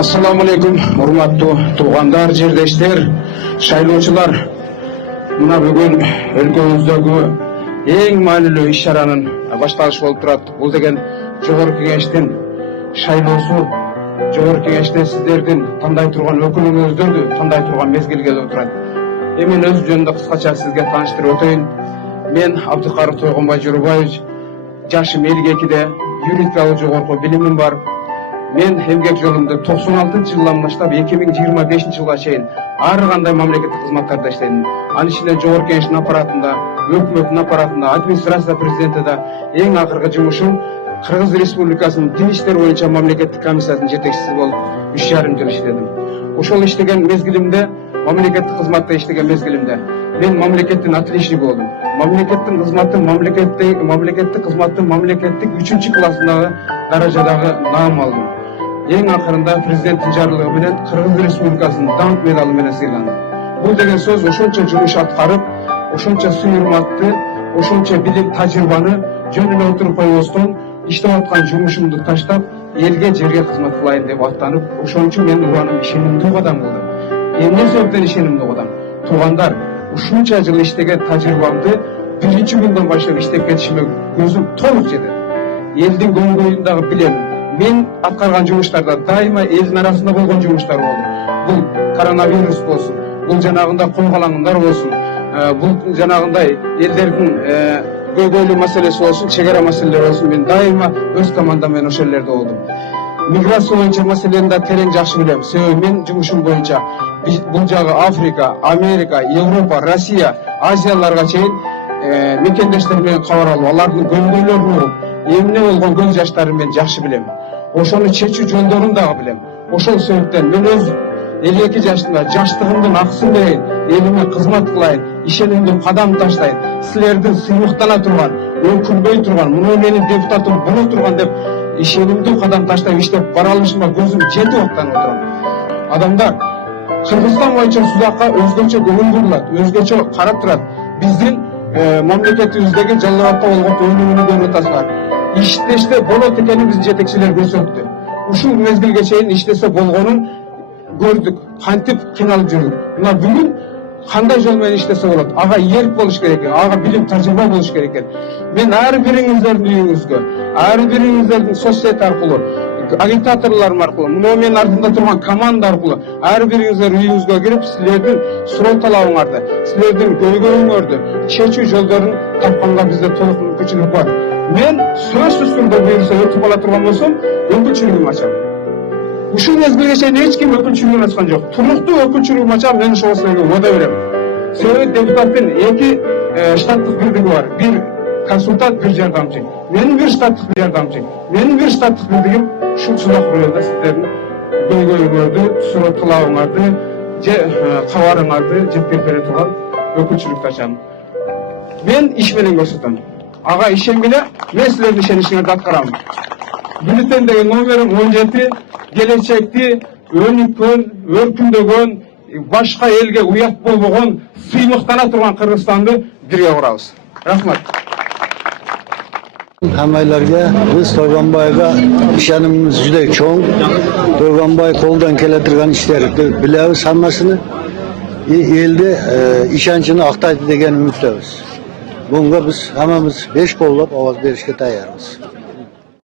Assalamu alaikum, урматтуу туугандар, жердештер, шайлоочулар. Мына бүгүн өлкөбүздөгү эң маанилүү иш-чаранын башталышы болуп турат. Бул деген Жогорку Кеңештин шайлоосу. Жогорку Кеңеште сиздердин тандай турган өкүлүңүздөрдү тандай турган мезгил келип турат. Мен өз жөнүндө кыскача сизге тааныштырып өтөйүн. Мен Абдыкарым Тойгонбай Жорубаевич, жашым 52-де, юридикалык жогорку билимим бар. Мен эмгек жолумду 96-жылдан баштап 2025-жылга чейин ар кандай мамлекеттик кызматтарда иштедим. Анын ичинде Жогорку Кеңештин аппаратында, өкмөттүн аппаратында, администрация президентида эң акыркы жумушум Кыргыз Республикасынын дин иштер боюнча мамлекеттик комиссиясынын жетекчиси болуп 3,5 жыл иштедим. Ошол иштеген мезгилимде, мамлекеттик кызматта иштеген мезгилимде мен мамлекеттин отличниги болдум. Мамлекеттик кызматтын мамлекеттик 3-классындагы даражадагы наам алдым. Эң акырында президенттин жарлыгы менен Кыргыз Республикасынын даңк медалы менен сыйландым. Бул деген сөз ошончо жумуш аткарып, ошончо сүйүрматты, ошончо билим тажрыйбаны жөн эле отуруп койбостон иштеп аткан жумушумду таштап, элге жерге кызмат кылайын деп аттанып, ошон мен уранып ишенимдүү адам болдум. Эмне себептен ишенимдүү адам? Туугандар, ушунча жыл иштеген тажрыйбамды биринчи күндөн баштап иштеп кетишиме көзүм толук жетет. Элдин көңүлүндөгү билем. Мен аткарган жумуштарда дайыма элдин арасында болгон жумуштар болду. Бул коронавирус болсун, бул жанагындай койгалаңдар болсун, бул жанагындай элдердин көйгөйлүү маселеси болсун, чегара маселелери болсун, мен дайыма өз командам менен ошол жерде болдум. Миграция боюнча маселени да терең жакшы билем. Себеби мен жумушум боюнча бул жагы Африка, Америка, Европа, Россия, Азияларга чейин мекендештер менен кабар алып, алардын көңүлдөрүн угуп, эмне болгон көз жаштарын мен жакшы билем. Ошону чечүү жолдорун дагы билем. Ошол себептен мен өз 52 жаштымда жаштыгымдын акысын берейин, элиме кызмат кылайын, ишенимдүү кадам таштайын, силердин сыйлыктана турган, өкүнбөй турган, мына менин депутатым боло турган деп ишенимдүү кадам таштап иштеп бара алышыма көзүм жетип аттанып отурам. Адамдар Кыргызстан боюнча судакка өзгөчө көңүл бурулат, өзгөчө карап турат. Биздин мамлекетибиздеги Жалал Абадта болгон өнүгүүнү көрүп атасыздар. Иштеште болот экенин биздин жетекчилер көрсөттү. Ушул мезгилге чейин иштесе болгонун көрдүк, кантип кыйналып жүрдүк. Мына бүгүн кандай жол менен иштесе болот? Ага эрк болуш керек экен, ага билим тажрыйба болуш керек экен. Мен ар бириңиздердин үйүңүзгө, ар бириңиздердин соцсет аркылуу, агитаторлорум аркылуу, мына менин артымда турган команда аркылуу ар бириңиздер үйүңүзгө кирип, силердин суроо талабыңарды, силердин көйгөйүңөрдү чечүү жолдорун тапканга бизде толук мүмкүнчүлүк бар. Мен сөзсүз түрдө буюрса өтүп ала турган болсом, өкүнчүлүгүмдү ачам. Ушул мезгилге чейин эч ким өкүнчүлүгүн ачкан жок. Туруктуу өкүнчүлүгүмдү ачам, мен ошого силерге убада берем. Себеби депутаттын 2 штаттык бирдиги бар. Бир консультант, бир жардамчы. Менин бир штаттык жардамчы. Менин бир штаттык бирдигим ушул судак районунда сиздердин көйгөйүңөрдү, суроо талабыңарды, кабарыңарды жеткирип бере турган өкүнчүлүктү ачам. Мен иш менен көрсөтөм. Ага ишенгиле, мен силердин ишенишиңерди аткарам. Бюллетендеги номерим 17, келечекти өнүккөн, өркүндөгөн, башка элге уят болбогон, сыйлыктана турган Кыргызстанды бирге курабыз. Рахмат. Hammalarga biz To'ygonbayga ishonimiz juda cho'ng. To'ygonbay qo'ldan keltirgan ishlarni bilamiz hammasini. Elda ishonchini aqtaydi degan umiddamiz. Bunga biz hammamiz 5 qo'llab ovoz berishga tayyormiz.